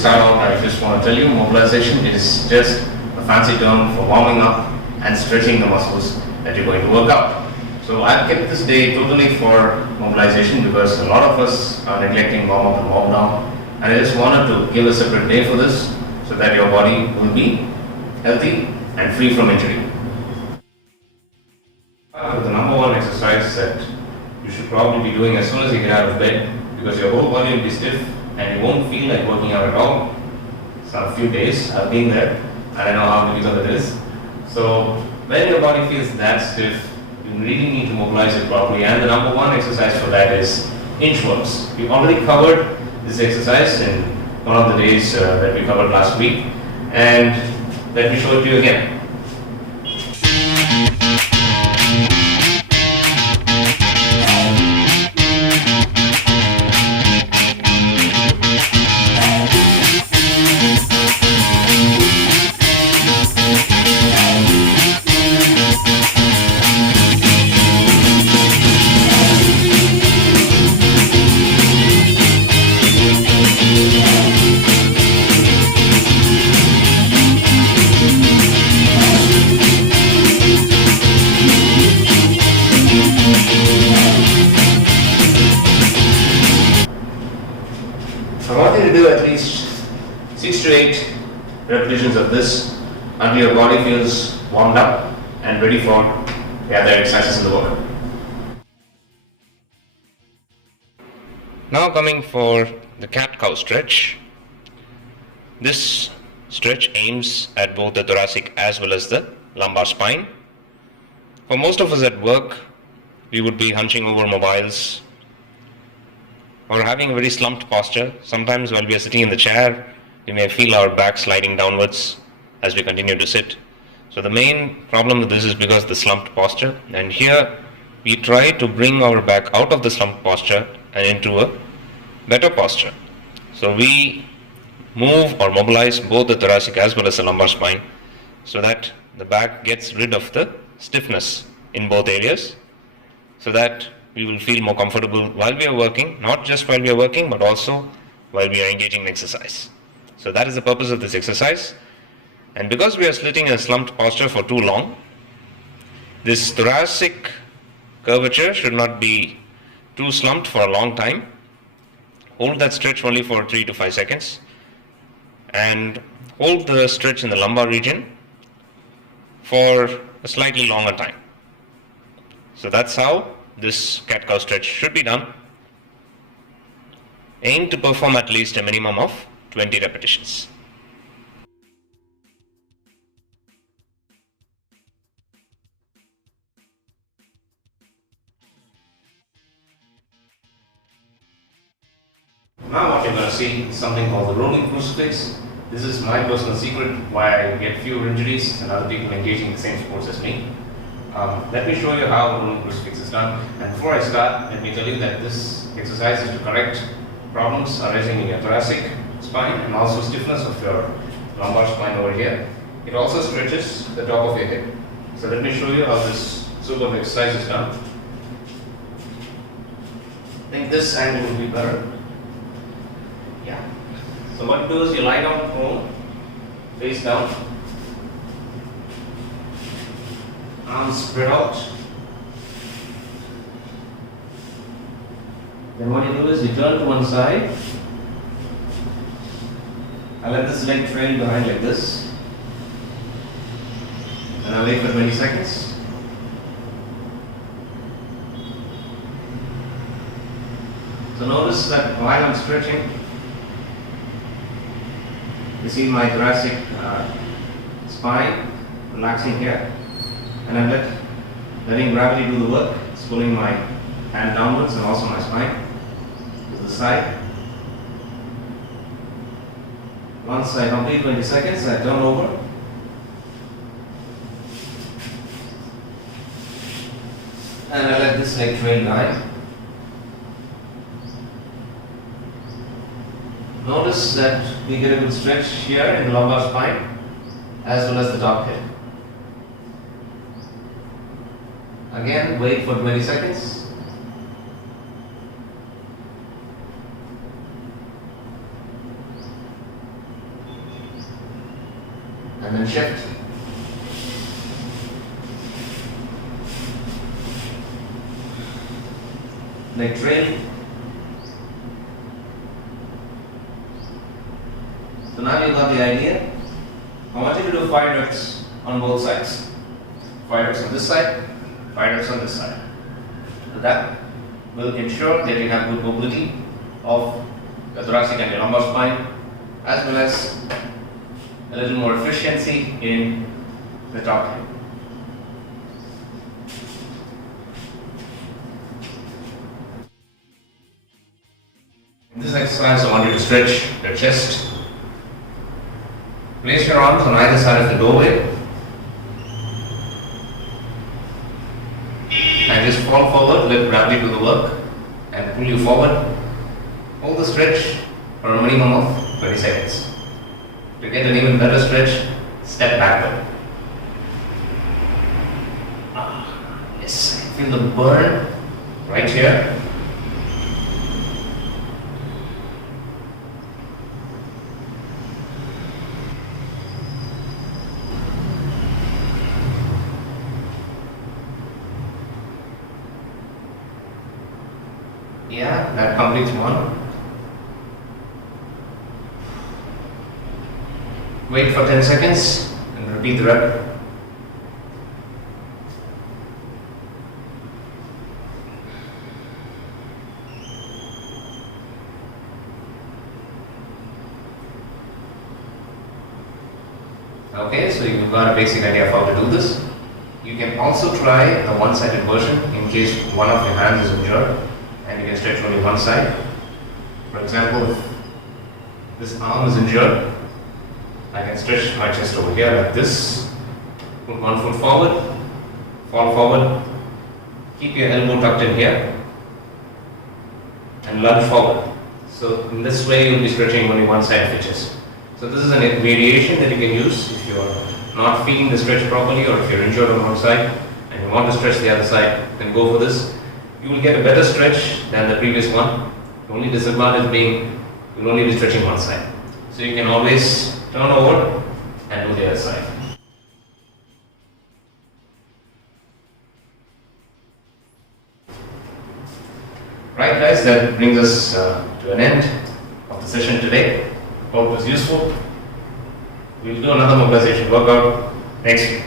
start off, I just want to tell you, mobilization is just a fancy term for warming up and stretching the muscles that you're going to work out. So I've kept this day totally for mobilization because a lot of us are neglecting warm up and warm down, and I just wanted to give a separate day for this so that your body will be healthy and free from injury. The number one exercise that you should probably be doing as soon as you get out of bed, because your whole body will be stiff and you won't feel like working out at all. It's a few days, I've been there and I know how difficult it is. So when your body feels that stiff, you really need to mobilize it properly, and the number one exercise for that is inchworms. We already covered this exercise in one of the days that we covered last week, and let me show it to you again. I want you to do at least 6 to 8 repetitions of this until your body feels warmed up and ready for the other exercises in the workout. Now coming for the CatCow stretch. This stretch aims at both the thoracic as well as the lumbar spine. For most of us at work, we would be hunching over mobiles or having a very slumped posture. Sometimes while we are sitting in the chair, we may feel our back sliding downwards as we continue to sit. So the main problem with this is because of the slumped posture, and here we try to bring our back out of the slumped posture and into a better posture. So we move or mobilize both the thoracic as well as the lumbar spine so that the back gets rid of the stiffness in both areas, so that we will feel more comfortable while we are working, not just while we are working, but also while we are engaging in exercise. So that is the purpose of this exercise. And because we are sitting in a slumped posture for too long, this thoracic curvature should not be too slumped for a long time. Hold that stretch only for 3 to 5 seconds and hold the stretch in the lumbar region for a slightly longer time. So that's how this CatCow stretch should be done. Aim to perform at least a minimum of 20 repetitions. Now what you're going to see is something called the rolling crucifix. This is my personal secret why I get fewer injuries and other people engaging in the same sports as me. Let me show you how the rolling crucifix is done. And before I start, let me tell you that this exercise is to correct problems arising in your thoracic spine and also stiffness of your lumbar spine over here. It also stretches the top of your head. So let me show you how this superb exercise is done. I think this angle will be better. Yeah. So what you do is you lie down prone, face down, arms spread out. Then what you do is you turn to one side. I let this leg trail behind like this. And I wait for 20 seconds. So notice that while I'm stretching, you see my thoracic spine relaxing here. And I'm letting gravity do the work. It's pulling my hand downwards and also my spine to the side. Once I complete 20 seconds, I turn over. And I let this leg trail behind. Notice that we get a good stretch here in the lumbar spine as well as the top head. Again, wait for 20 seconds. and then shift. Leg trail. So now you got the idea. I want you to do 5 reps on both sides. 5 reps on this side, 5 reps on this side. So that will ensure that you have good mobility of the thoracic and your lumbar spine, as well as a little more efficiency in the top leg. In this exercise, I want you to stretch your chest. Place your arms on either side of the doorway and just fall forward, let gravity do the work and pull you forward. Hold the stretch for a minimum of 20 seconds. To get an even better stretch, step backward. Yes, I feel the burn right here. Yeah, that completes one. Wait for 10 seconds and repeat the rep. Okay, so you've got a basic idea of how to do this. You can also try the one-sided version in case one of your hands is injured and you can stretch only one side. For example, if this arm is injured, I can stretch my chest over here like this. Put one foot forward, fall forward, keep your elbow tucked in here and lunge forward. So in this way you'll be stretching only one side of your chest. So this is a variation that you can use if you are not feeling the stretch properly, or if you're injured on one side and you want to stretch the other side, then go for this. You will get a better stretch than the previous one. The only disadvantage being you will only be stretching one side. So you can always turn over and do the other side. Right guys, that brings us to an end of the session today. Hope it was useful. We'll do another mobilization workout next week.